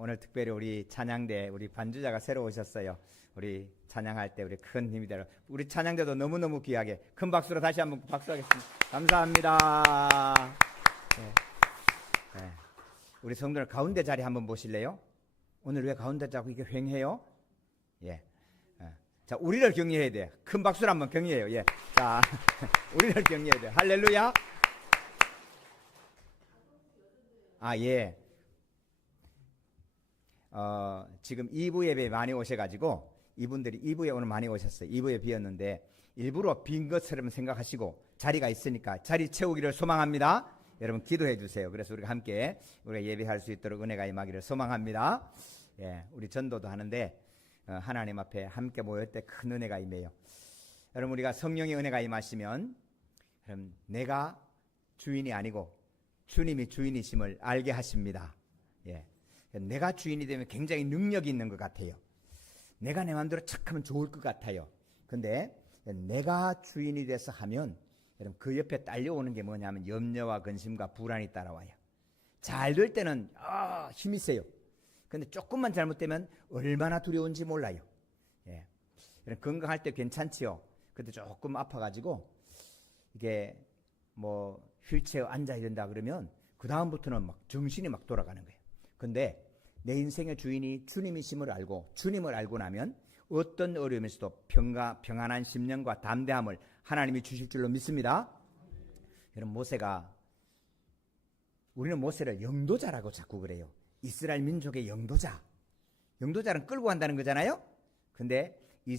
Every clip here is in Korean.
오늘 특별히 우리 찬양대 우리 반주자가 새로 오셨어요. 우리 찬양할 때 우리 큰 힘이 되라. 우리 찬양대도 너무너무 귀하게 큰 박수로 다시 한번 박수하겠습니다. 감사합니다. 네. 네. 우리 성도들 가운데 자리 한번 보실래요? 오늘 왜 가운데 자꾸 이게 휑해요? 예. 자, 우리를 격려해야 돼요. 큰 박수로 한번 격려해요. 예. 자, 우리를 격려해야 돼요. 할렐루야. 예. 지금 2부 예배에 많이 오셔가지고 이분들이 2부에 오늘 많이 오셨어요. 2부에 비었는데 일부러 빈 것처럼 생각하시고 자리가 있으니까 자리 채우기를 소망합니다. 여러분 기도해 주세요. 그래서 우리가 함께 우리가 예배할 수 있도록 은혜가 임하기를 소망합니다. 예, 우리 전도도 하는데 하나님 앞에 함께 모였을 때 큰 은혜가 임해요. 여러분 우리가 성령의 은혜가 임하시면 그럼 내가 주인이 아니고 주님이 주인이심을 알게 하십니다. 예. 내가 주인이 되면 굉장히 능력이 있는 것 같아요. 내가 내 마음대로 착하면 좋을 것 같아요. 근데 내가 주인이 돼서 하면 여러분 그 옆에 딸려오는 게 뭐냐면 염려와 근심과 불안이 따라와요. 잘 될 때는 힘이 세요. 근데 조금만 잘못되면 얼마나 두려운지 몰라요. 예. 건강할 때 괜찮지요. 근데 조금 아파가지고 이게 뭐 휠체어 앉아야 된다 그러면 그 다음부터는 막 정신이 막 돌아가는 거예요. 근데 내 인생의 주인이 주님이심을 알고 주님을 알고 나면 어떤 어려움에서도 평안한 심령과 담대함을 하나님이 주실 줄로 믿습니다. 여러분 우리는 모세를 영도자라고 자꾸 그래요. 이스라엘 민족의 영도자. 영도자는 끌고 간다는 거잖아요. 근데 이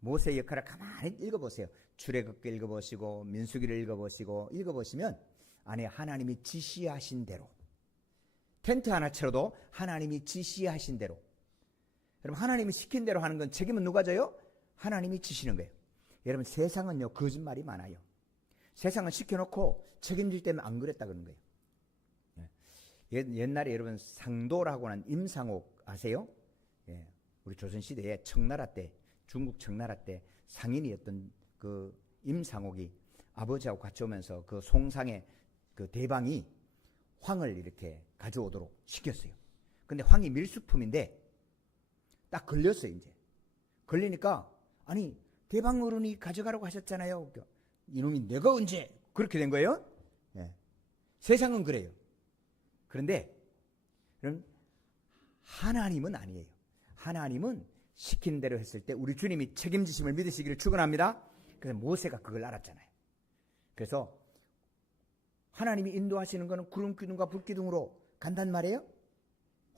모세의 역할을 가만히 읽어보세요. 출애굽기 읽어보시고 민수기를 읽어보시면 안에 하나님이 지시하신 대로 텐트 하나 채워도 하나님이 지시하신 대로. 여러분 하나님이 시킨 대로 하는 건 책임은 누가 져요? 하나님이 지시는 거예요. 여러분 세상은요 거짓말이 많아요. 세상은 시켜놓고 책임질 때는 안 그랬다 그러는 거예요. 옛날에 여러분 상도라고 하는 임상옥 아세요? 예, 우리 조선시대에 청나라 때 중국 청나라 때 상인이었던 그 임상옥이 아버지하고 같이 오면서 그 송상의 그 대방이 황을 이렇게 가져오도록 시켰어요. 근데 황이 밀수품인데 딱 걸렸어요. 이제 걸리니까 아니 대방 어른이 가져가라고 하셨잖아요. 이놈이 내가 언제 그렇게 된 거예요? 예. 세상은 그래요. 그런데 하나님은 아니에요. 하나님은 시킨 대로 했을 때 우리 주님이 책임지심을 믿으시기를 축원합니다. 그래서 모세가 그걸 알았잖아요. 그래서 하나님이 인도하시는 것은 구름 기둥과 불 기둥으로 간단 말이에요.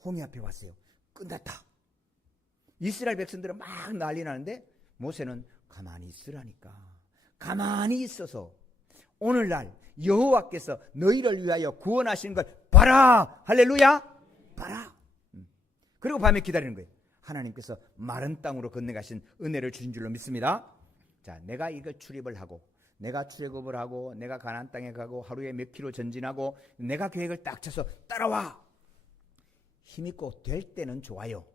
홍해 앞에 왔어요. 끝났다. 이스라엘 백성들은 막 난리 나는데 모세는 가만히 있으라니까. 가만히 있어서 오늘날 여호와께서 너희를 위하여 구원하시는 걸 봐라. 할렐루야. 봐라. 그리고 밤에 기다리는 거예요. 하나님께서 마른 땅으로 건너가신 은혜를 주신 줄로 믿습니다. 자, 내가 이걸 출입을 하고 내가 출애굽을 하고 내가 가나안 땅에 가고 하루에 몇 킬로 전진하고 내가 계획을 딱 짜서 따라와. 힘있고 될 때는 좋아요.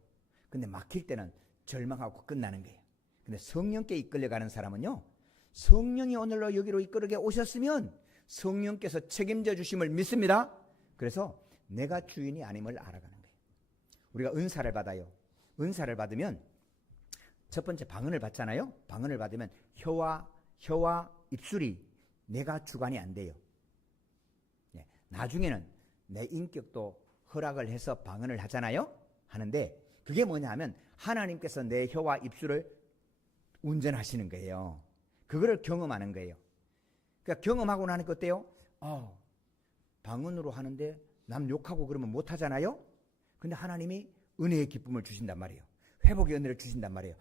근데 막힐 때는 절망하고 끝나는 거예요. 근데 성령께 이끌려가는 사람은요, 성령이 오늘로 여기로 이끌게 오셨으면 성령께서 책임져 주심을 믿습니다. 그래서 내가 주인이 아님을 알아가는 거예요. 우리가 은사를 받아요. 은사를 받으면 첫 번째 방언을 받잖아요. 방언을 받으면 혀와 입술이 내가 주관이 안 돼요. 네. 나중에는 내 인격도 허락을 해서 방언을 하잖아요. 하는데 그게 뭐냐 하면 하나님께서 내 혀와 입술을 운전하시는 거예요. 그거를 경험하는 거예요. 그러니까 경험하고 나니까 어때요? 방언으로 하는데 남 욕하고 그러면 못하잖아요. 근데 하나님이 은혜의 기쁨을 주신단 말이에요. 회복의 은혜를 주신단 말이에요.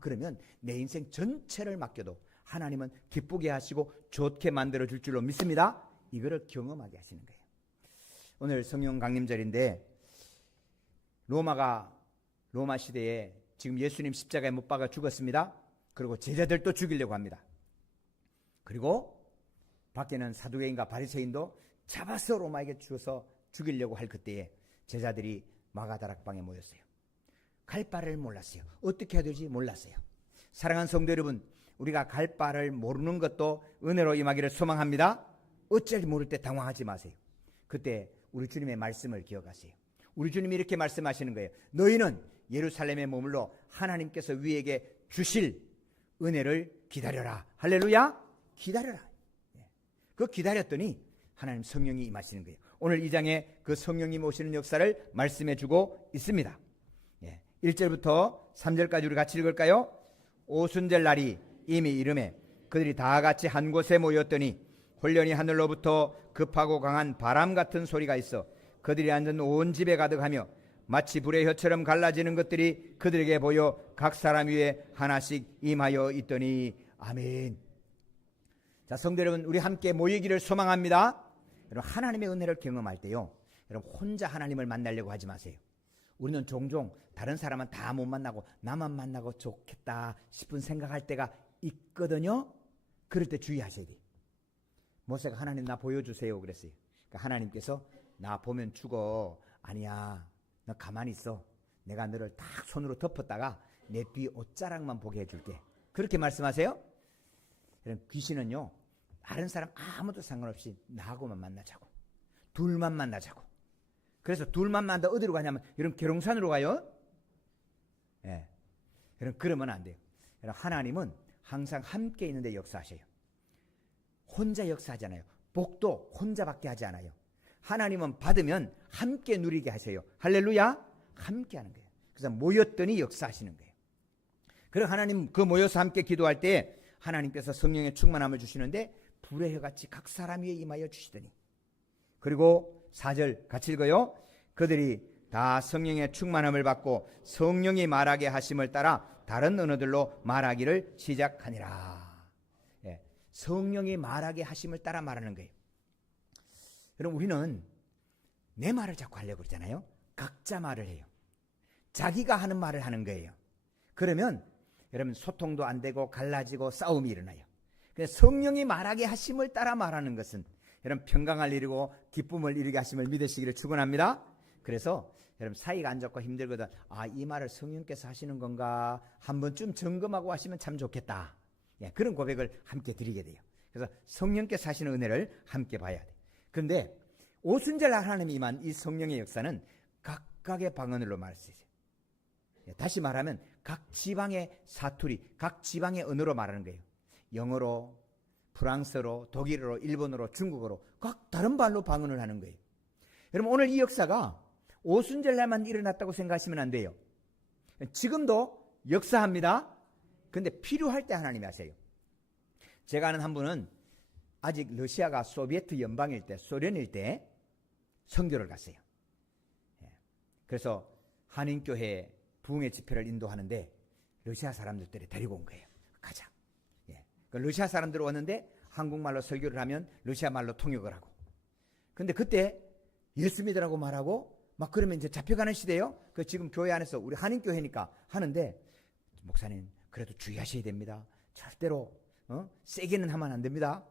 그러면 내 인생 전체를 맡겨도 하나님은 기쁘게 하시고 좋게 만들어 줄 줄로 믿습니다. 이거를 경험하게 하시는 거예요. 오늘 성령 강림절인데 로마 시대에 지금 예수님 십자가에 못 박아 죽었습니다. 그리고 제자들도 죽이려고 합니다. 그리고 밖에는 사두개인과 바리새인도 잡아서 로마에게 주어서 죽이려고 할 그때에 제자들이 마가다락방에 모였어요. 갈 바를 몰랐어요. 어떻게 해야 될지 몰랐어요. 사랑하는 성도 여러분, 우리가 갈 바를 모르는 것도 은혜로 임하기를 소망합니다. 어쩔 줄 모를 때 당황하지 마세요. 그때 우리 주님의 말씀을 기억하세요. 우리 주님이 이렇게 말씀하시는 거예요. 너희는 예루살렘에 머물러 하나님께서 위에게 주실 은혜를 기다려라. 할렐루야. 기다려라. 그 기다렸더니 하나님 성령이 임하시는 거예요. 오늘 이 장에 그 성령님 오시는 역사를 말씀해 주고 있습니다. 1절부터 3절까지 우리 같이 읽을까요? 오순절 날이 이미 이르매 그들이 다 같이 한 곳에 모였더니 홀련히 하늘로부터 급하고 강한 바람 같은 소리가 있어 그들이 앉은 온 집에 가득하며 마치 불의 혀처럼 갈라지는 것들이 그들에게 보여 각 사람 위에 하나씩 임하여 있더니 아멘. 자, 성도 여러분, 우리 함께 모이기를 소망합니다. 여러분, 하나님의 은혜를 경험할 때요, 여러분 혼자 하나님을 만나려고 하지 마세요. 우리는 종종 다른 사람은 다 못 만나고 나만 만나고 좋겠다 싶은 생각할 때가 있거든요. 그럴 때 주의하셔야 돼요. 모세가 하나님 나 보여주세요 그랬어요. 그러니까 하나님께서 나 보면 죽어. 아니야, 너 가만히 있어. 내가 너를 딱 손으로 덮었다가 내 뒤 옷자락만 보게 해줄게. 그렇게 말씀하세요. 귀신은요, 다른 사람 아무도 상관없이 나하고만 만나자고, 둘만 만나자고. 그래서 둘만 만나 어디로 가냐면 여러분 계룡산으로 가요. 예, 여러분 그러면 안 돼요. 여러분 하나님은 항상 함께 있는데 역사하셔요. 혼자 역사하잖아요. 복도 혼자밖에 하지 않아요. 하나님은 받으면 함께 누리게 하세요. 할렐루야. 함께 하는 거예요. 그래서 모였더니 역사하시는 거예요. 그리고 하나님 그 모여서 함께 기도할 때 하나님께서 성령의 충만함을 주시는데 불의 혀같이 각 사람 위에 임하여 주시더니, 그리고 4절 같이 읽어요. 그들이 다 성령의 충만함을 받고 성령이 말하게 하심을 따라 다른 언어들로 말하기를 시작하니라. 예, 성령이 말하게 하심을 따라 말하는 거예요. 여러분 우리는 내 말을 자꾸 하려고 그러잖아요. 각자 말을 해요. 자기가 하는 말을 하는 거예요. 그러면 여러분 소통도 안 되고 갈라지고 싸움이 일어나요. 그래서 성령이 말하게 하심을 따라 말하는 것은 여러분 평강을 이루고 기쁨을 이루게 하심을 믿으시기를 축원합니다. 그래서 여러분 사이가 안 좋고 힘들거든, 아, 이 말을 성령께서 하시는 건가 한 번쯤 점검하고 하시면 참 좋겠다. 예, 그런 고백을 함께 드리게 돼요. 그래서 성령께서 하시는 은혜를 함께 봐야 돼요. 그런데 오순절 하나님이 임한 이 성령의 역사는 각각의 방언으로 말할 수 있어요. 예, 다시 말하면 각 지방의 사투리, 각 지방의 언어로 말하는 거예요. 영어로, 프랑스어로, 독일어로, 일본어로, 중국어로 각 다른 발로 방언을 하는 거예요. 여러분 오늘 이 역사가 오순절날만 일어났다고 생각하시면 안 돼요. 지금도 역사합니다. 그런데 필요할 때 하나님이 하세요. 제가 아는 한 분은 아직 러시아가 소비에트 연방일 때, 소련일 때 선교를 갔어요. 그래서 한인교회 부흥의 집회를 인도하는데 러시아 사람들이 데리고 온 거예요. 가자. 러시아 사람들 왔는데 한국말로 설교를 하면 러시아 말로 통역을 하고. 근데 그때 예수 믿으라고 말하고 막 그러면 이제 잡혀가는 시대예요. 그 지금 교회 안에서 우리 한인교회니까 하는데, 목사님 그래도 주의하셔야 됩니다. 절대로 세게는 하면 안 됩니다.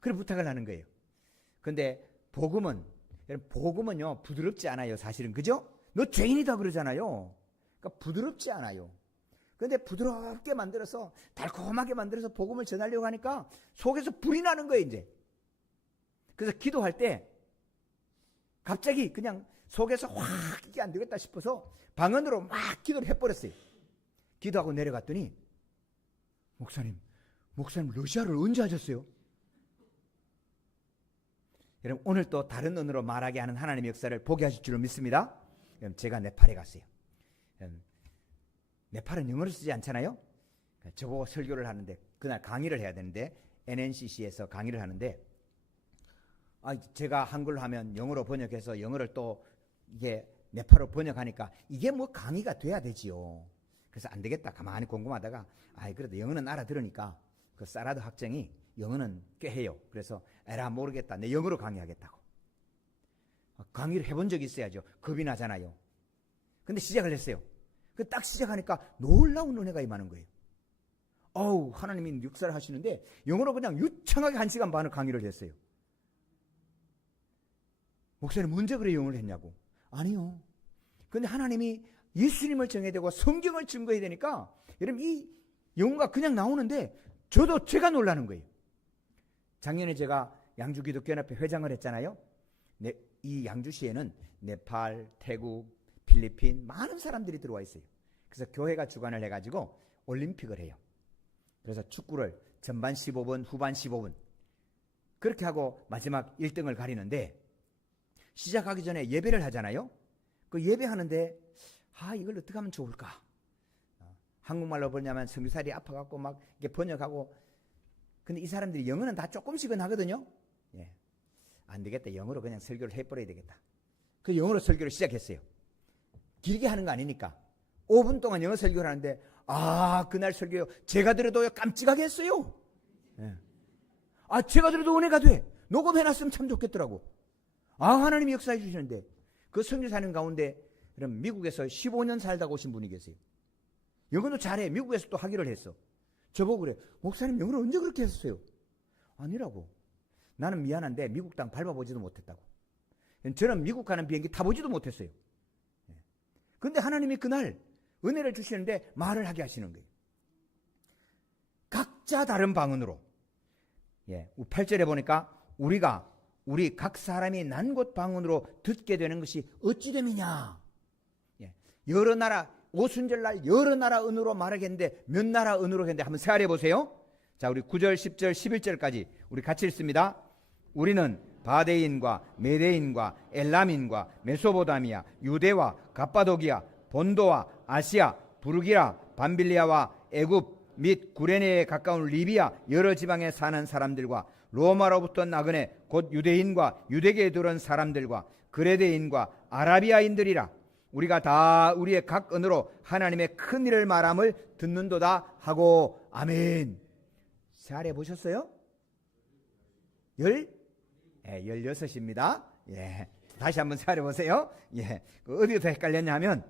그런 부탁을 하는 거예요. 근데 복음은요 부드럽지 않아요. 사실은, 그죠? 너 죄인이다 그러잖아요. 그러니까 부드럽지 않아요. 근데 부드럽게 만들어서 달콤하게 만들어서 복음을 전하려고 하니까 속에서 불이 나는 거예요 이제. 그래서 기도할 때 갑자기 그냥 속에서 확 이게 안 되겠다 싶어서 방언으로 막 기도를 해버렸어요. 기도하고 내려갔더니, 목사님 러시아를 언제 하셨어요? 여러분 오늘 또 다른 언어로 말하게 하는 하나님의 역사를 보게 하실 줄로 믿습니다. 제가 네팔에 갔어요. 네팔은 영어를 쓰지 않잖아요. 저보고 설교를 하는데 그날 강의를 해야 되는데 NNCC에서 강의를 하는데, 제가 한글로 하면 영어로 번역해서 영어를 또 이게 네팔어로 번역하니까 이게 뭐 강의가 돼야 되지요. 그래서 안 되겠다 가만히 궁금하다가, 그래도 영어는 알아들으니까 그 사라드 학생이 영어는 꽤 해요. 그래서 에라 모르겠다, 내 영어로 강의하겠다고. 강의를 해본 적이 있어야죠. 겁이 나잖아요. 근데 시작을 했어요. 딱 시작하니까 놀라운 은혜가 임하는 거예요. 하나님이 역사를 하시는데 영어로 그냥 유창하게 1시간 반을 강의를 했어요. 목사님 언제 그래 영어를 했냐고. 아니요. 근데 하나님이 예수님을 정해야 되고 성경을 증거해야 되니까 여러분 이 영어가 그냥 나오는데 제가 놀라는 거예요. 작년에 제가 양주기독교연합회 회장을 했잖아요. 이 양주시에는 네팔, 태국, 필리핀 많은 사람들이 들어와 있어요. 그래서 교회가 주관을 해가지고 올림픽을 해요. 그래서 축구를 전반 15분, 후반 15분 그렇게 하고 마지막 1등을 가리는데, 시작하기 전에 예배를 하잖아요. 그 예배하는데 이걸 어떻게 하면 좋을까? 한국말로 뭐냐면 성교사들이 아파갖고 막 이렇게 번역하고, 근데 이 사람들이 영어는 다 조금씩은 하거든요. 예. 안 되겠다. 영어로 그냥 설교를 해버려야 되겠다. 그 영어로 설교를 시작했어요. 길게 하는 거 아니니까 5분 동안 영어 설교를 하는데, 그날 설교 제가 들어도 깜찍하게 했어요. 예. 제가 들어도 은혜가 돼. 녹음해놨으면 참 좋겠더라고. 하나님이 역사해 주시는데, 그 선교사님 가운데 그럼 미국에서 15년 살다가 오신 분이 계세요. 영어도 잘해. 미국에서 또 학위를 했어. 저보고 그래, 목사님 영어를 언제 그렇게 했어요? 아니라고. 나는 미안한데 미국 땅 밟아보지도 못했다고. 저는 미국 가는 비행기 타보지도 못했어요. 그런데 하나님이 그날 은혜를 주시는데 말을 하게 하시는 거예요. 각자 다른 방언으로. 8절에 보니까 우리 각 사람이 난 곳 방언으로 듣게 되는 것이 어찌 됨이냐. 여러 나라, 오순절날 여러 나라 언어로 말하겠는데 몇 나라 언어로 했는데 한번 세알해 보세요. 자, 우리 9절, 10절, 11절까지 우리 같이 읽습니다. 우리는 바데인과 메데인과 엘람인과 메소보다미아, 유대와 갑바도기아, 본도와 아시아, 부르기라, 밤빌리아와 애굽 및 구레네에 가까운 리비아 여러 지방에 사는 사람들과 로마로부터 나그네 곧 유대인과 유대계에 들어온 사람들과 그레데인과 아라비아인들이라. 우리가 다 우리의 각 언어로 하나님의 큰 일을 말함을 듣는도다 하고. 아멘. 세알해 보셨어요? 16입니다. 다시 한번 세알해 보세요. 어디서 헷갈렸냐 하면,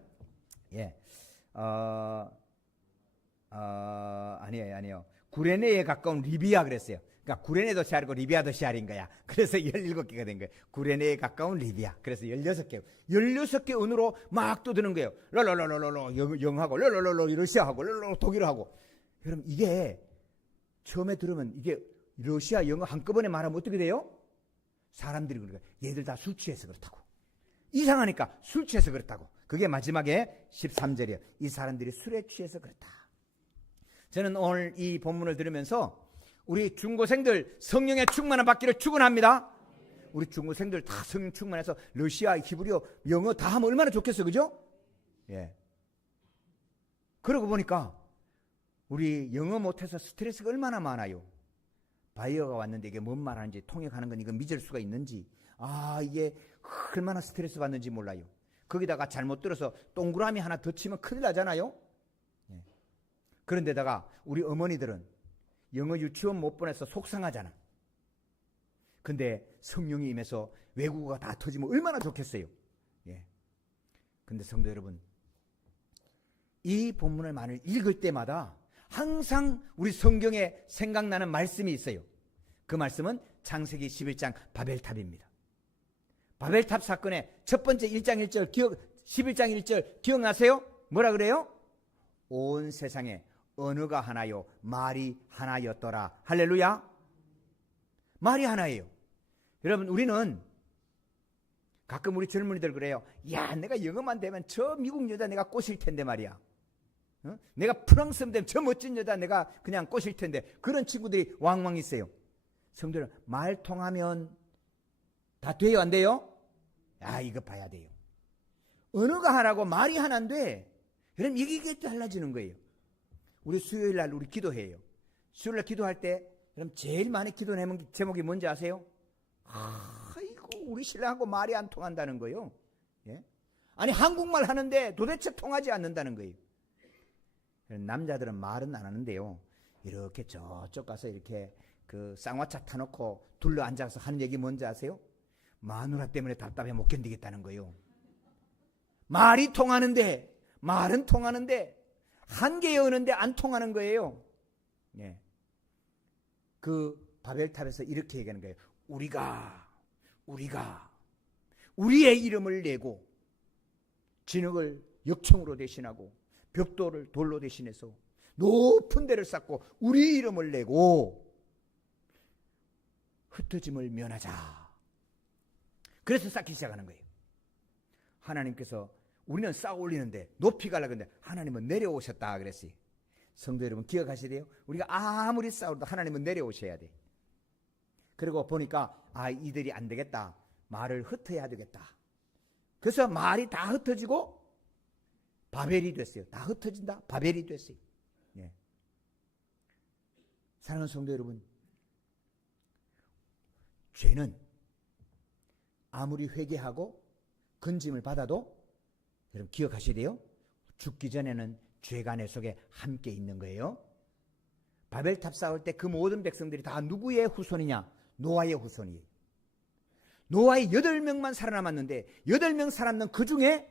아니에요. 구레네에 가까운 리비아 그랬어요. 그러니까 구레네도 세알이고 리비아도 세알인 거야. 그래서 17개가 된 거예요. 구레네에 가까운 리비아. 그래서 16개. 16개 언어로 막 떠드는 거예요. 랄랄랄랄랄 영어하고, 랄랄랄랄 러시아하고, 랄랄랄 독일어하고. 여러분, 이게 처음에 들으면 이게 러시아 영어 한꺼번에 말하면 어떻게 돼요? 사람들이 그러니까 얘들 다 술 취해서 그렇다고. 이상하니까 술 취해서 그렇다고. 그게 마지막에 13절이에요. 이 사람들이 술에 취해서 그렇다. 저는 오늘 이 본문을 들으면서 우리 중고생들 성령의 충만함 받기를 축원합니다. 우리 중고생들 다 성령 충만해서 러시아, 히브리어, 영어 다 하면 얼마나 좋겠어요. 그죠? 그러고 보니까 우리 영어 못해서 스트레스가 얼마나 많아요. 바이어가 왔는데 이게 뭔 말하는지 통역하는 건 이거 믿을 수가 있는지, 이게 얼마나 스트레스 받는지 몰라요. 거기다가 잘못 들어서 동그라미 하나 더 치면 큰일 나잖아요. 그런데다가 우리 어머니들은 영어 유치원 못 보내서 속상하잖아. 근데 성령이 임해서 외국어가 다 터지면 얼마나 좋겠어요. 근데 성도 여러분, 이 본문을 많이 읽을 때마다 항상 우리 성경에 생각나는 말씀이 있어요. 그 말씀은 창세기 11장 바벨탑입니다. 바벨탑 사건의 첫 번째 1장 1절 11장 1절 기억나세요? 뭐라 그래요? 온 세상에 언어가 하나요 말이 하나였더라. 할렐루야. 말이 하나예요. 여러분, 우리는 가끔 우리 젊은이들 그래요. 야, 내가 영어만 되면 저 미국 여자 내가 꼬실 텐데 말이야. 내가 프랑스면 되면 저 멋진 여자 내가 그냥 꼬실 텐데. 그런 친구들이 왕왕 있어요. 성도는 말 통하면 다 돼요, 안 돼요? 이거 봐야 돼요. 언어가 하나고 말이 하나인데, 그럼 이게 달라지는 거예요. 우리 수요일 날 우리 기도해요. 수요일 날 기도할 때 그럼 제일 많이 기도 제목이 뭔지 아세요? 아이고, 우리 신랑하고 말이 안 통한다는 거예요. 아니, 한국말 하는데 도대체 통하지 않는다는 거예요. 남자들은 말은 안 하는데요, 이렇게 저쪽 가서 이렇게 그 쌍화차 타놓고 둘러 앉아서 하는 얘기 뭔지 아세요? 마누라 때문에 답답해 못 견디겠다는 거예요. 말이 통하는데, 말은 통하는데 한 개의 언어인데 안 통하는 거예요. 그 바벨탑에서 이렇게 얘기하는 거예요. 우리가 우리의 이름을 내고 진흙을 역청으로 대신하고 벽돌을 돌로 대신해서 높은 데를 쌓고 우리 이름을 내고 흩어짐을 면하자. 그래서 쌓기 시작하는 거예요. 하나님께서 우리는 쌓아 올리는데 높이 가려고 했는데 하나님은 내려오셨다 그랬어요. 성도 여러분 기억하셔야 돼요. 우리가 아무리 쌓아도 하나님은 내려오셔야 돼. 그리고 보니까 이들이 안 되겠다. 말을 흩어야 되겠다. 그래서 말이 다 흩어지고 바벨이 됐어요. 다 흩어진다. 바벨이 됐어요. 예. 사랑하는 성도 여러분, 죄는 아무리 회개하고 건짐을 받아도 여러분 기억하셔야 돼요. 죽기 전에는 죄가 내 속에 함께 있는 거예요. 바벨탑 쌓을 때 그 모든 백성들이 다 누구의 후손이냐? 노아의 후손이에요. 노아의 8명만 살아남았는데 8명 살았는 그 중에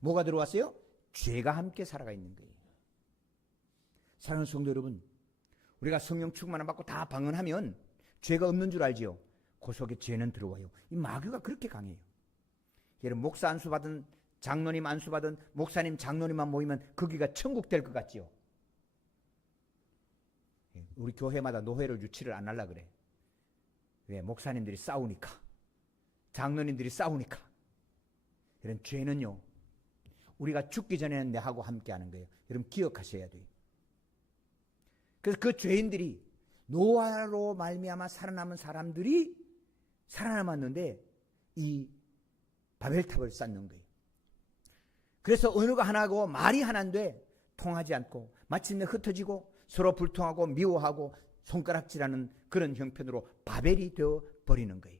뭐가 들어왔어요? 죄가 함께 살아가 있는 거예요. 사랑하는 성도 여러분, 우리가 성령 충만을 받고 다 방언하면 죄가 없는 줄 알지요? 그 속에 죄는 들어와요. 이 마귀가 그렇게 강해요. 여러분 목사 안수 받은 장로님 안수 받은 목사님 장로님만 모이면 거기가 천국 될 것 같지요? 우리 교회마다 노회를 유치를 안 하려고 그래. 왜? 목사님들이 싸우니까, 장로님들이 싸우니까. 이런 죄는요, 우리가 죽기 전에는 내하고 함께 하는 거예요. 여러분 기억하셔야 돼요. 그래서 그 죄인들이 노아로 말미암아 살아남은 사람들이 살아남았는데 이 바벨탑을 쌓는 거예요. 그래서 언어가 하나고 말이 하나인데 통하지 않고 마침내 흩어지고 서로 불통하고 미워하고 손가락질하는 그런 형편으로 바벨이 되어 버리는 거예요.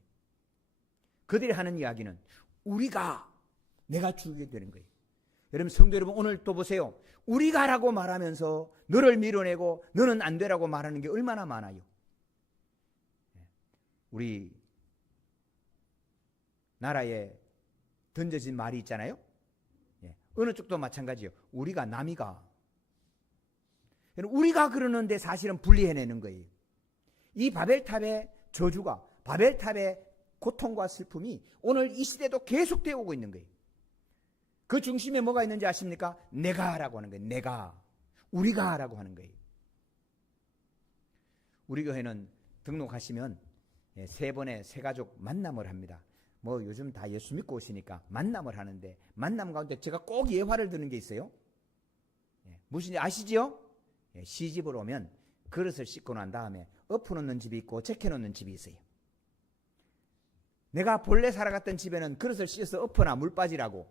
그들이 하는 이야기는 내가 죽게 되는 거예요. 여러분 성도 여러분 오늘 또 보세요. 우리가라고 말하면서 너를 밀어내고 너는 안 되라고 말하는 게 얼마나 많아요. 우리 나라에 던져진 말이 있잖아요. 어느 쪽도 마찬가지예요. 우리가 남이가. 우리가 그러는데 사실은 분리해내는 거예요. 이 바벨탑의 저주가, 바벨탑의 고통과 슬픔이 오늘 이 시대도 계속되어 오고 있는 거예요. 그 중심에 뭐가 있는지 아십니까? 내가라고 하는 거예요. 내가, 우리가라고 하는 거예요. 우리 교회는 등록하시면 3번의 새가족 만남을 합니다. 뭐 요즘 다 예수 믿고 오시니까 만남을 하는데 만남 가운데 제가 꼭 예화를 드는 게 있어요. 무슨 아시지요? 시집을 오면 그릇을 씻고 난 다음에 엎어놓는 집이 있고 제껴놓는 집이 있어요. 내가 본래 살아갔던 집에는 그릇을 씻어서 엎어놔 물 빠지라고.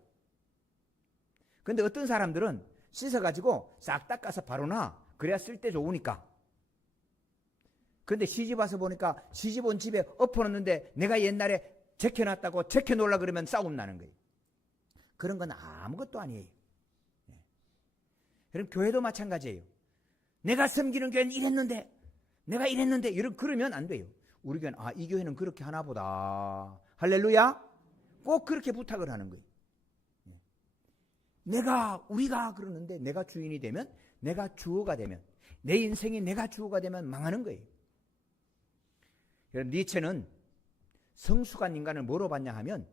근데 어떤 사람들은 씻어가지고 싹 닦아서 바로 놔. 그래야 쓸 때 좋으니까. 근데 시집 와서 보니까 시집 온 집에 엎어놓는데 내가 옛날에 제껴놨다고 제껴놓으려고 그러면 싸움 나는 거예요. 그런 건 아무것도 아니에요. 그럼 교회도 마찬가지예요. 내가 섬기는 교회는 이랬는데 내가 이랬는데 그러면 안 돼요. 우리 교회는 이 교회는 그렇게 하나 보다. 할렐루야. 꼭 그렇게 부탁을 하는 거예요. 우리가 그러는데 내가 주인이 되면, 내가 주어가 되면, 내 인생이 내가 주어가 되면 망하는 거예요. 여러분 니체는 성숙한 인간을 뭐로 봤냐 하면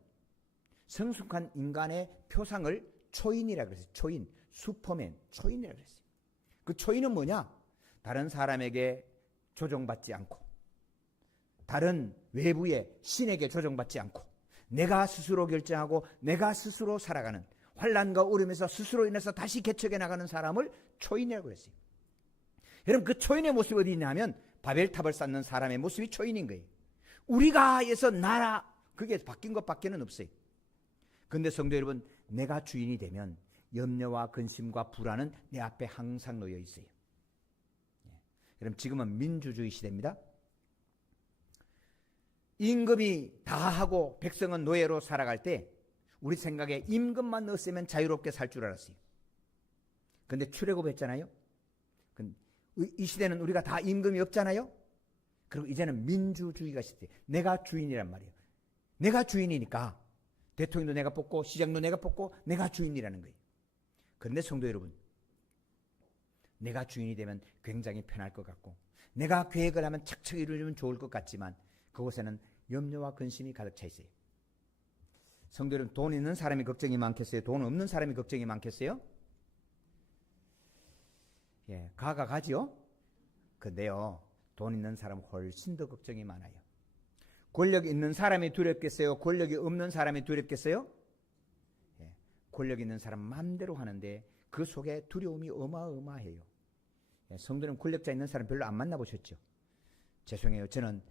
성숙한 인간의 표상을 초인이라고 그랬어요. 초인, 슈퍼맨, 초인이라고 그랬어요. 그 초인은 뭐냐? 다른 사람에게 조종받지 않고 다른 외부의 신에게 조종받지 않고 내가 스스로 결정하고 내가 스스로 살아가는, 환난과 어려움에서 스스로 인해서 다시 개척해 나가는 사람을 초인이라고 했어요. 여러분 그 초인의 모습이 어디 있냐면 바벨탑을 쌓는 사람의 모습이 초인인 거예요. 우리가에서 나라, 그게 바뀐 것밖에는 없어요. 그런데 성도 여러분, 내가 주인이 되면 염려와 근심과 불안은 내 앞에 항상 놓여 있어요. 여러분 지금은 민주주의 시대입니다. 임금이 다 하고 백성은 노예로 살아갈 때 우리 생각에 임금만 넣었으면 자유롭게 살 줄 알았어요. 그런데 출애굽했잖아요. 이 시대는 우리가 다 임금이 없잖아요. 그리고 이제는 민주주의가 시대. 내가 주인이란 말이에요. 내가 주인이니까 대통령도 내가 뽑고 시장도 내가 뽑고 내가 주인이라는 거예요. 그런데 성도 여러분, 내가 주인이 되면 굉장히 편할 것 같고 내가 계획을 하면 착착 이루어지면 좋을 것 같지만 그곳에는 염려와 근심이 가득 차 있어요. 성도 여러분, 돈 있는 사람이 걱정이 많겠어요? 돈 없는 사람이 걱정이 많겠어요? 가지요? 근데요, 돈 있는 사람은 훨씬 더 걱정이 많아요. 권력이 있는 사람이 두렵겠어요? 권력이 없는 사람이 두렵겠어요? 예, 권력 있는 사람 마음대로 하는데 그 속에 두려움이 어마어마해요. 예, 성도는 권력자 있는 사람 별로 안 만나보셨죠? 죄송해요. 저는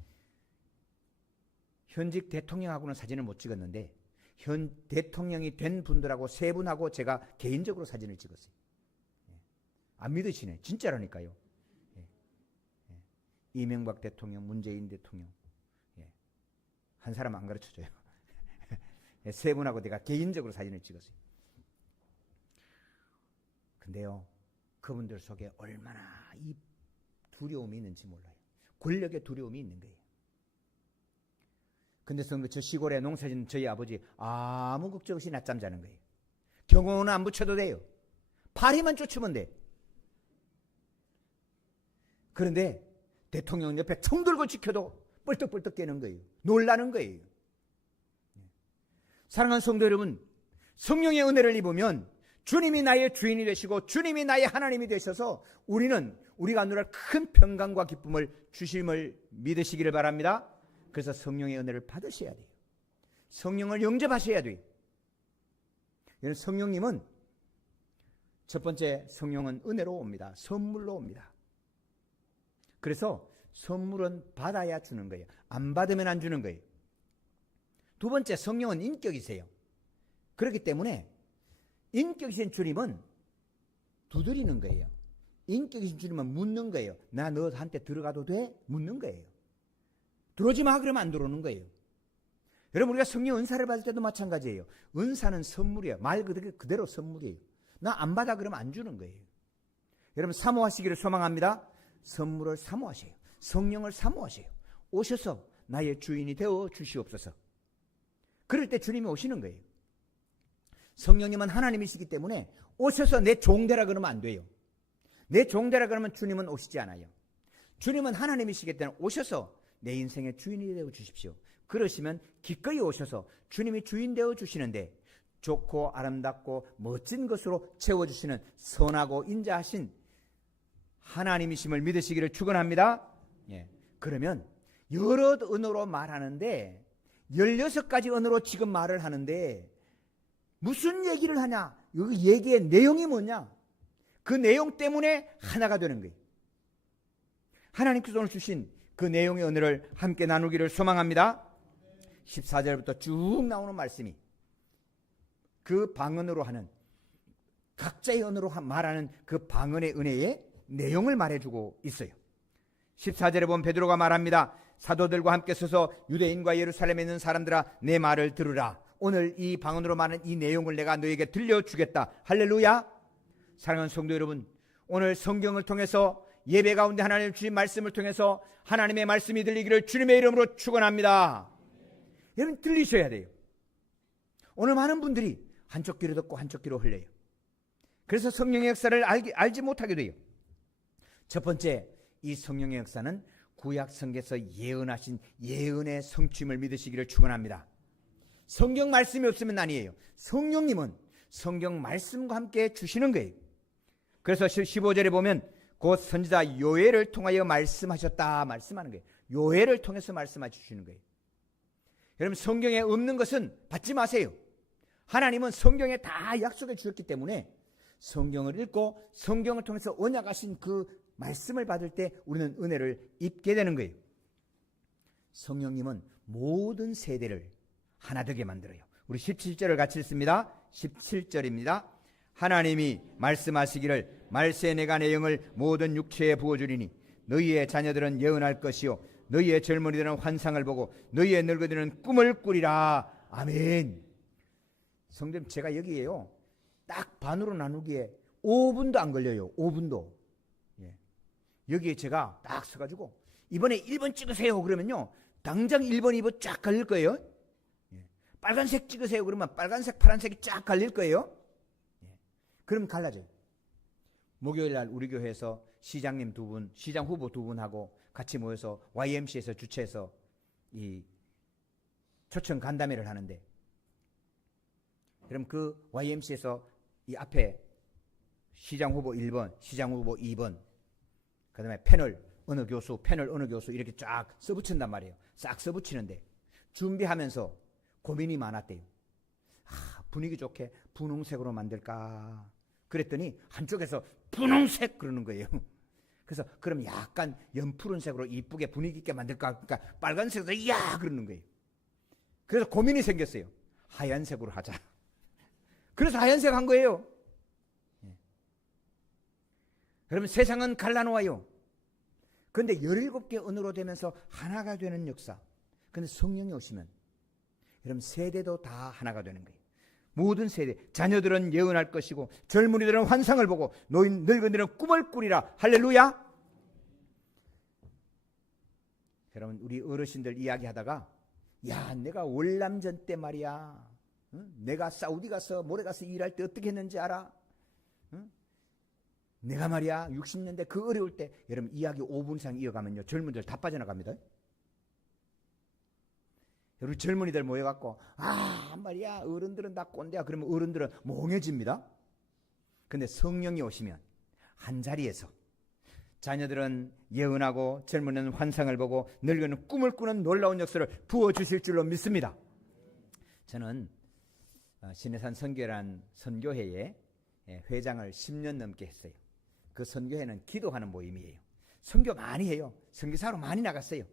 현직 대통령하고는 사진을 못 찍었는데 현 대통령이 된 분들하고 세 분하고 제가 개인적으로 사진을 찍었어요. 예, 안 믿으시네. 진짜라니까요. 예, 예, 이명박 대통령, 문재인 대통령, 예, 한 사람 안 가르쳐줘요. 예, 세 분하고 내가 개인적으로 사진을 찍었어요. 근데요, 그분들 속에 얼마나 이 두려움이 있는지 몰라요. 권력의 두려움이 있는 거예요. 근데 저 시골에 농사짓는 저희 아버지 아무 걱정 없이 낮잠 자는 거예요. 경호는 안 붙여도 돼요. 파리만 쫓으면 돼. 그런데 대통령 옆에 총 들고 지켜도 뻘떡뻘떡 깨는 거예요. 놀라는 거예요. 사랑하는 성도 여러분, 성령의 은혜를 입으면 주님이 나의 주인이 되시고 주님이 나의 하나님이 되셔서 우리가 누릴 큰 평강과 기쁨을 주심을 믿으시기를 바랍니다. 그래서 성령의 은혜를 받으셔야 돼요. 성령을 영접하셔야 돼요. 성령님은 첫 번째, 성령은 은혜로 옵니다. 선물로 옵니다. 그래서 선물은 받아야 주는 거예요. 안 받으면 안 주는 거예요. 두 번째, 성령은 인격이세요. 그렇기 때문에 인격이신 주님은 두드리는 거예요. 인격이신 주님은 묻는 거예요. 나 너한테 들어가도 돼? 묻는 거예요. 들어오지 마 그러면 안 들어오는 거예요. 여러분, 우리가 성령 은사를 받을 때도 마찬가지예요. 은사는 선물이에요. 말 그대로 선물이에요. 나 안 받아 그러면 안 주는 거예요. 여러분, 사모하시기를 소망합니다. 선물을 사모하세요. 성령을 사모하세요. 오셔서 나의 주인이 되어 주시옵소서. 그럴 때 주님이 오시는 거예요. 성령님은 하나님이시기 때문에 오셔서 내 종되라 그러면 안 돼요. 내 종되라 그러면 주님은 오시지 않아요. 주님은 하나님이시기 때문에 오셔서 내 인생의 주인이 되어 주십시오. 그러시면 기꺼이 오셔서 주님이 주인 되어 주시는데 좋고 아름답고 멋진 것으로 채워주시는 선하고 인자하신 하나님이심을 믿으시기를 축원합니다. 예. 그러면 여러 언어로 말하는데 16가지 언어로 지금 말을 하는데 무슨 얘기를 하냐? 여기 얘기의 내용이 뭐냐? 그 내용 때문에 하나가 되는 거예요. 하나님께서 오늘 주신 그 내용의 은혜를 함께 나누기를 소망합니다. 14절부터 쭉 나오는 말씀이 그 방언으로 하는, 각자의 언어로 말하는 그 방언의 은혜의 내용을 말해주고 있어요. 14절에 보면 베드로가 말합니다. 사도들과 함께 서서 유대인과 예루살렘에 있는 사람들아, 내 말을 들으라. 오늘 이 방언으로 말하는 이 내용을 내가 너에게 들려주겠다. 할렐루야. 사랑하는 성도 여러분, 오늘 성경을 통해서 예배 가운데 하나님 주신 말씀을 통해서 하나님의 말씀이 들리기를 주님의 이름으로 축원합니다. 여러분, 들리셔야 돼요. 오늘 많은 분들이 한쪽 귀로 듣고 한쪽 귀로 흘려요. 그래서 성령의 역사를 알지 못하게 돼요. 첫 번째, 이 성령의 역사는 구약 성경에서 예언하신 예언의 성취임을 믿으시기를 축원합니다. 성경 말씀이 없으면 아니에요. 성령님은 성경 말씀과 함께 주시는 거예요. 그래서 15절에 보면 곧 선지자 요엘을 통하여 말씀하셨다 말씀하는 거예요. 요엘을 통해서 말씀해 주시는 거예요. 여러분, 성경에 없는 것은 받지 마세요. 하나님은 성경에 다 약속해 주셨기 때문에 성경을 읽고 성경을 통해서 언약하신 그 말씀을 받을 때 우리는 은혜를 입게 되는 거예요. 성령님은 모든 세대를 하나 되게 만들어요. 우리 17절을 같이 읽습니다. 17절입니다. 하나님이 말씀하시기를 말세 내가 내 영을 모든 육체에 부어주리니 너희의 자녀들은 예언할 것이요 너희의 젊은이들은 환상을 보고 너희의 늙은이들은 꿈을 꾸리라. 아멘. 성도님, 제가 여기에요 딱 반으로 나누기에 5분도 안 걸려요. 5분도. 예. 여기에 제가 딱 서가지고 이번에 1번 찍으세요 그러면요 당장 1번 2번 쫙 갈릴 거예요. 예. 빨간색 찍으세요 그러면 빨간색 파란색이 쫙 갈릴 거예요. 예. 그럼 갈라져요. 목요일날 우리 교회에서 시장님 2분, 시장 후보 2분하고 같이 모여서 YMC에서 주최해서 이 초청 간담회를 하는데, 그럼 그 YMC에서 이 앞에 시장 후보 1번, 시장 후보 2번, 그 다음에 패널 어느 교수 이렇게 쫙 써붙인단 말이에요. 싹 써붙이는데 준비하면서 고민이 많았대요. 분위기 좋게 분홍색으로 만들까? 그랬더니 한쪽에서 분홍색 그러는 거예요. 그래서 그럼 약간 연푸른색으로 이쁘게 분위기 있게 만들까? 그러니까 빨간색으로 이야 그러는 거예요. 그래서 고민이 생겼어요. 하얀색으로 하자. 그래서 하얀색 한 거예요. 여러분 세상은 갈라놓아요. 그런데 17개 언어로 되면서 하나가 되는 역사. 그런데 성령이 오시면 여러분 세대도 다 하나가 되는 거예요. 모든 세대, 자녀들은 예언할 것이고 젊은이들은 환상을 보고 늙은이들은 꿈을 꾸리라. 할렐루야. 여러분 우리 어르신들 이야기하다가 야 내가 월남전 때 말이야 내가 사우디 가서 모래 가서 일할 때 어떻게 했는지 알아? 내가 말이야 60년대 그 어려울 때 여러분 이야기 5분 이상 이어가면요 젊은이들 다 빠져나갑니다. 여러분 젊은이들 모여갖고 말이야 어른들은 다 꼰대야 그러면 어른들은 멍해집니다. 근데 성령이 오시면 한자리에서 자녀들은 예언하고 젊은이는 환상을 보고 늙은이는 꿈을 꾸는 놀라운 역사를 부어주실 줄로 믿습니다. 저는 신해산 선교회라는 선교회에 회장을 10년 넘게 했어요. 그 선교회는 기도하는 모임이에요. 선교 많이 해요. 선교사로 많이 나갔어요.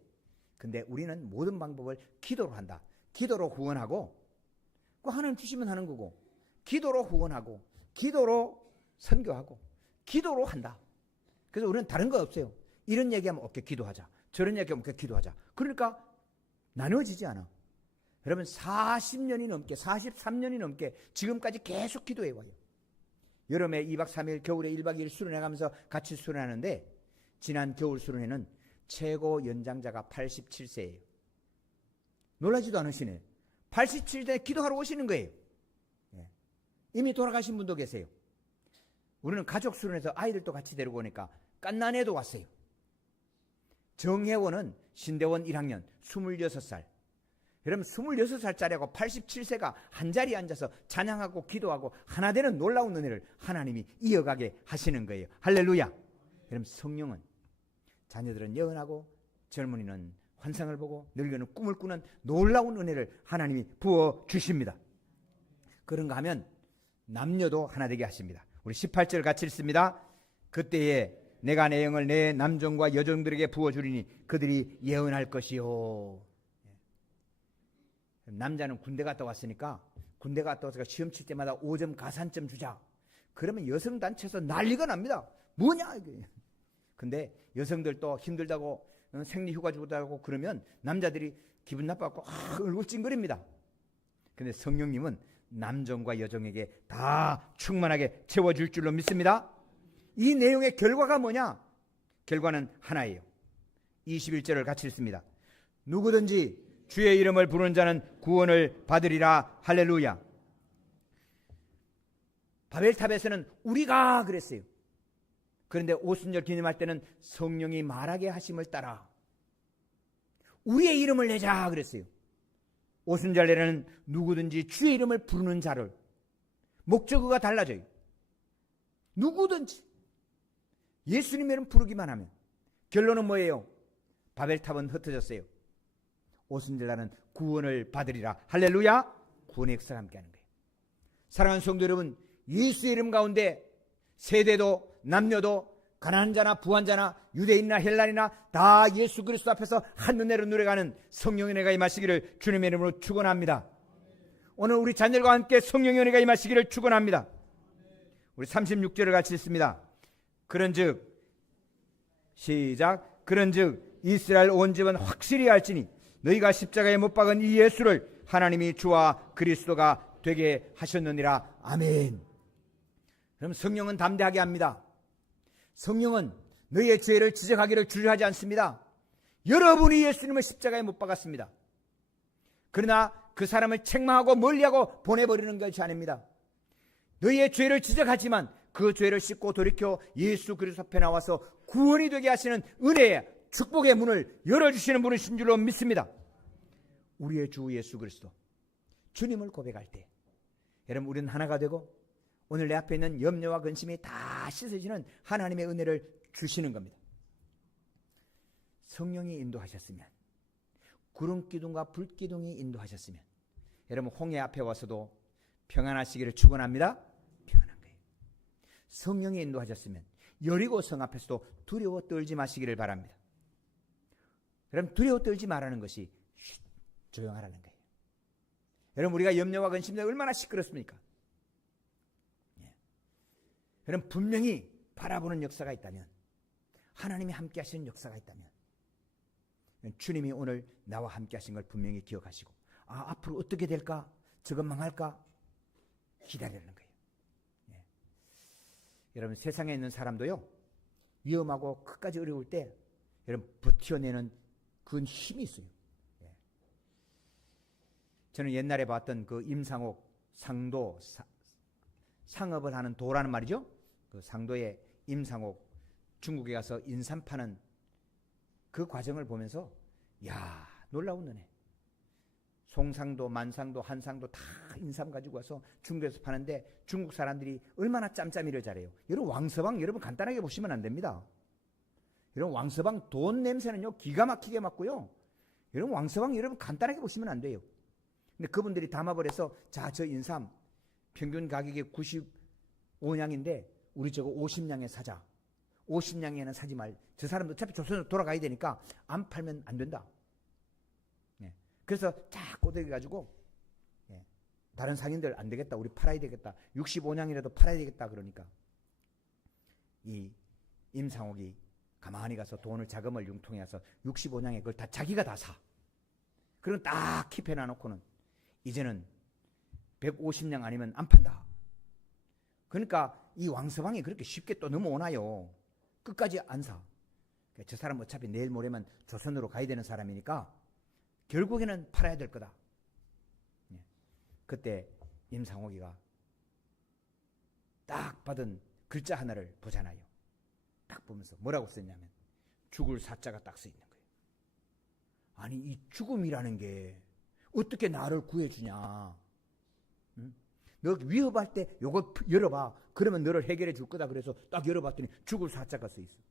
근데 우리는 모든 방법을 기도로 한다. 기도로 후원하고 그 하나님 주시면 하는 거고 기도로 후원하고 기도로 선교하고 기도로 한다. 그래서 우리는 다른 거 없어요. 이런 얘기하면 오케이 기도하자. 저런 얘기하면 오케이 기도하자. 그러니까 나누어지지 않아. 여러분 40년이 넘게 43년이 넘게 지금까지 계속 기도해 와요. 여름에 2박 3일 겨울에 1박 2일 수련회 가면서 같이 수련하는데 지난 겨울 수련회는 최고 연장자가 87세예요. 놀라지도 않으시네. 87세 기도하러 오시는 거예요. 이미 돌아가신 분도 계세요. 우리는 가족 수련회에서 아이들도 같이 데리고 오니까 깐난애도 왔어요. 정혜원은 신대원 1학년 26살. 여러분 26살짜리하고 87세가 한자리에 앉아서 찬양하고 기도하고 하나 되는 놀라운 은혜를 하나님이 이어가게 하시는 거예요. 할렐루야. 여러분 성령은 자녀들은 예언하고 젊은이는 환상을 보고 늙은이는 꿈을 꾸는 놀라운 은혜를 하나님이 부어주십니다. 그런가 하면 남녀도 하나 되게 하십니다. 우리 18절 같이 읽습니다. 그때에 내가 내 영을 내 남종과 여종들에게 부어주리니 그들이 예언할 것이요. 남자는 군대 갔다 왔으니까 군대 갔다 와서 시험 칠 때마다 5점 가산점 주자. 그러면 여성단체에서 난리가 납니다. 뭐냐 이게. 근데 여성들도 힘들다고 생리휴가 주고 그러면 남자들이 기분 나빠갖고 얼굴 찡그립니다. 근데 성령님은 남종과 여종에게 다 충만하게 채워줄 줄로 믿습니다. 이 내용의 결과가 뭐냐? 결과는 하나예요. 21절을 같이 읽습니다. 누구든지 주의 이름을 부르는 자는 구원을 받으리라. 할렐루야. 바벨탑에서는 우리가 그랬어요. 그런데 오순절 기념할 때는 성령이 말하게 하심을 따라 우리의 이름을 내자 그랬어요. 오순절에는 누구든지 주의 이름을 부르는 자를 목적어가 달라져요. 누구든지 예수님의 이름 부르기만 하면 결론은 뭐예요? 바벨탑은 흩어졌어요. 오순절날은 구원을 받으리라. 할렐루야. 구원의 역사가 함께하는 거예요. 사랑하는 성도 여러분, 예수의 이름 가운데 세대도 남녀도 가난한 자나 부한 자나 유대인이나 헬라인이나 다 예수 그리스도 앞에서 한눈에로 누려가는 성령의 은혜가 임하시기를 주님의 이름으로 축원합니다. 오늘 우리 자녀들과 함께 성령의 은혜가 임하시기를 축원합니다. 우리 36절을 같이 읽습니다. 그런즉 시작. 그런즉 이스라엘 온 집은 확실히 알지니 너희가 십자가에 못 박은 이 예수를 하나님이 주와 그리스도가 되게 하셨느니라. 아멘. 그럼 성령은 담대하게 합니다. 성령은 너희의 죄를 지적하기를 주저하지 않습니다. 여러분이 예수님을 십자가에 못 박았습니다. 그러나 그 사람을 책망하고 멀리하고 보내버리는 것이 아닙니다. 너희의 죄를 지적하지만 그 죄를 씻고 돌이켜 예수 그리스도 앞에 나와서 구원이 되게 하시는 은혜의 축복의 문을 열어주시는 분이신 줄로 믿습니다. 우리의 주 예수 그리스도 주님을 고백할 때 여러분 우리는 하나가 되고 오늘 내 앞에 있는 염려와 근심이 다 씻어지는 하나님의 은혜를 주시는 겁니다. 성령이 인도하셨으면 구름 기둥과 불 기둥이 인도하셨으면 여러분 홍해 앞에 와서도 평안하시기를 축원합니다. 평안한 거예요. 성령이 인도하셨으면 여리고 성 앞에서도 두려워 떨지 마시기를 바랍니다. 여러분 두려워 떨지 말라는 것이 조용하라는 거예요. 여러분 우리가 염려와 근심에 얼마나 시끄럽습니까? 여러분 분명히 바라보는 역사가 있다면, 하나님이 함께 하시는 역사가 있다면, 주님이 오늘 나와 함께 하신 걸 분명히 기억하시고, 앞으로 어떻게 될까? 저건 망할까? 기다리는 거예요. 여러분 세상에 있는 사람도요, 위험하고 끝까지 어려울 때 여러분 버텨내는 그런 힘이 있어요. 저는 옛날에 봤던 그 임상옥 상도, 상업을 하는 도라는 말이죠. 그 상도의 임상옥 중국에 가서 인삼 파는 그 과정을 보면서 야 놀라운 은혜. 송상도, 만상도, 한상도 다 인삼 가지고 와서 중국에서 파는데 중국 사람들이 얼마나 짬짬이를 잘해요. 여러분 왕서방 여러분 간단하게 보시면 안 됩니다. 여러분 왕서방 돈 냄새는요 기가 막히게 맡고요. 여러분 왕서방 여러분 간단하게 보시면 안 돼요. 근데 그분들이 담아버려서 자 저 인삼 평균 가격이 95냥인데 우리 저거 50냥에 사자. 50냥에는 사지 말. 저 사람도 어차피 조선으로 돌아가야 되니까 안 팔면 안 된다. 그래서 쫙 꼬드겨가지고 다른 상인들 안 되겠다. 우리 팔아야 되겠다. 65냥이라도 팔아야 되겠다. 그러니까 이 임상옥이 가만히 가서 돈을 자금을 융통해서 65냥에 그걸 다 자기가 다 사. 그럼 딱 킵해놔놓고는 이제는 150냥 아니면 안 판다. 그러니까 이 왕서방이 그렇게 쉽게 또 넘어오나요? 끝까지 안 사. 저 사람 어차피 내일 모레면 조선으로 가야 되는 사람이니까 결국에는 팔아야 될 거다. 그때 임상옥이가 딱 받은 글자 하나를 보잖아요. 딱 보면서 뭐라고 썼냐면 죽을 사자가 딱 써 있는 거예요. 아니 이 죽음이라는 게 어떻게 나를 구해주냐. 너 위협할 때 요걸 열어봐. 그러면 너를 해결해 줄 거다. 그래서 딱 열어봤더니 죽을 사자가 써 있어.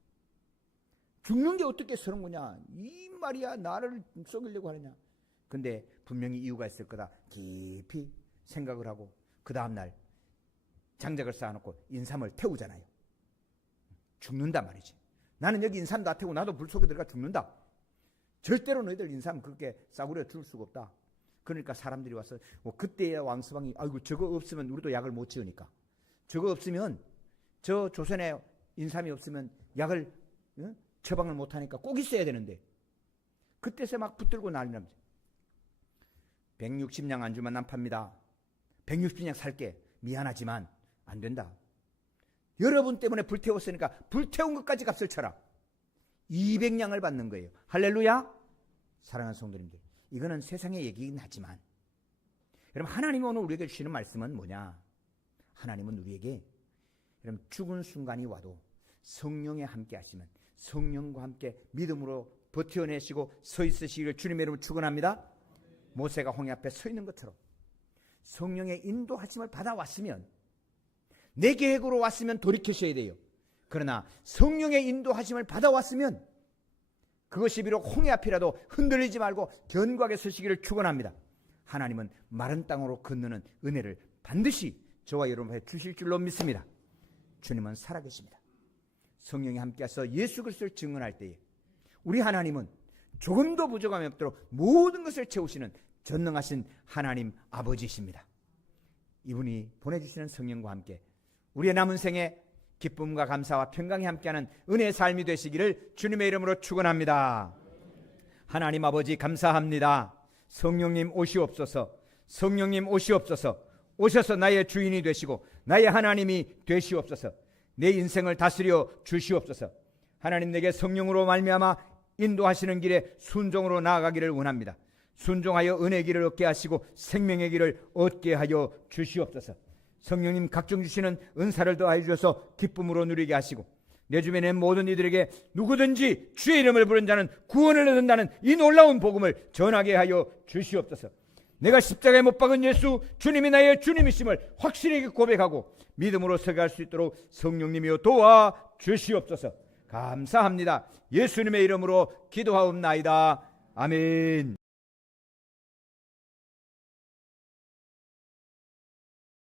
죽는 게 어떻게 서러운 거냐. 이 말이야 나를 썩이려고 하느냐. 근데 분명히 이유가 있을 거다. 깊이 생각을 하고 그 다음날 장작을 쌓아놓고 인삼을 태우잖아요. 죽는다 말이지. 나는 여기 인삼 다 태우고 나도 불 속에 들어가 죽는다. 절대로 너희들 인삼 그렇게 싸구려 줄 수가 없다. 그러니까 사람들이 와서 그때야 왕서방이 아이고 저거 없으면 우리도 약을 못 지으니까 저거 없으면 저 조선에 인삼이 없으면 약을 처방을 못하니까 꼭 있어야 되는데 그때서 막 붙들고 난리납니다. 160냥 안 주면 안 팝니다. 160냥 살게. 미안하지만 안 된다. 여러분 때문에 불태웠으니까 불태운 것까지 값을 쳐라. 200냥을 받는 거예요. 할렐루야. 사랑하는 성도님들, 이거는 세상의 얘기긴 하지만 여러분 하나님이 오늘 우리에게 주시는 말씀은 뭐냐. 하나님은 우리에게 여러분 죽은 순간이 와도 성령에 함께 하시면 성령과 함께 믿음으로 버텨내시고 서 있으시기를 주님의 이름으로 축원합니다. 모세가 홍해 앞에 서 있는 것처럼 성령의 인도하심을 받아왔으면 내 계획으로 왔으면 돌이키셔야 돼요. 그러나 성령의 인도하심을 받아왔으면 그것이 비록 홍해 앞이라도 흔들리지 말고 견고하게 서시기를 축원합니다. 하나님은 마른 땅으로 건너는 은혜를 반드시 저와 여러분에게 주실 줄로 믿습니다. 주님은 살아계십니다. 성령이 함께해서 예수 그리스도를 증언할 때에 우리 하나님은 조금도 부족함이 없도록 모든 것을 채우시는 전능하신 하나님 아버지이십니다. 이분이 보내주시는 성령과 함께 우리의 남은 생에 기쁨과 감사와 평강이 함께하는 은혜의 삶이 되시기를 주님의 이름으로 축원합니다. 하나님 아버지 감사합니다. 성령님 오시옵소서. 성령님 오시옵소서. 오셔서 나의 주인이 되시고 나의 하나님이 되시옵소서. 내 인생을 다스려 주시옵소서. 하나님 내게 성령으로 말미암아 인도하시는 길에 순종으로 나아가기를 원합니다. 순종하여 은혜의 길을 얻게 하시고 생명의 길을 얻게 하여 주시옵소서. 성령님 각종 주시는 은사를 더하여 주셔서 기쁨으로 누리게 하시고 내 주변의 모든 이들에게 누구든지 주의 이름을 부른 자는 구원을 얻는다는 이 놀라운 복음을 전하게 하여 주시옵소서. 내가 십자가에 못 박은 예수 주님이 나의 주님이심을 확실히 고백하고 믿음으로 서갈 수 있도록 성령님이여 도와 주시옵소서. 감사합니다. 예수님의 이름으로 기도하옵나이다. 아멘.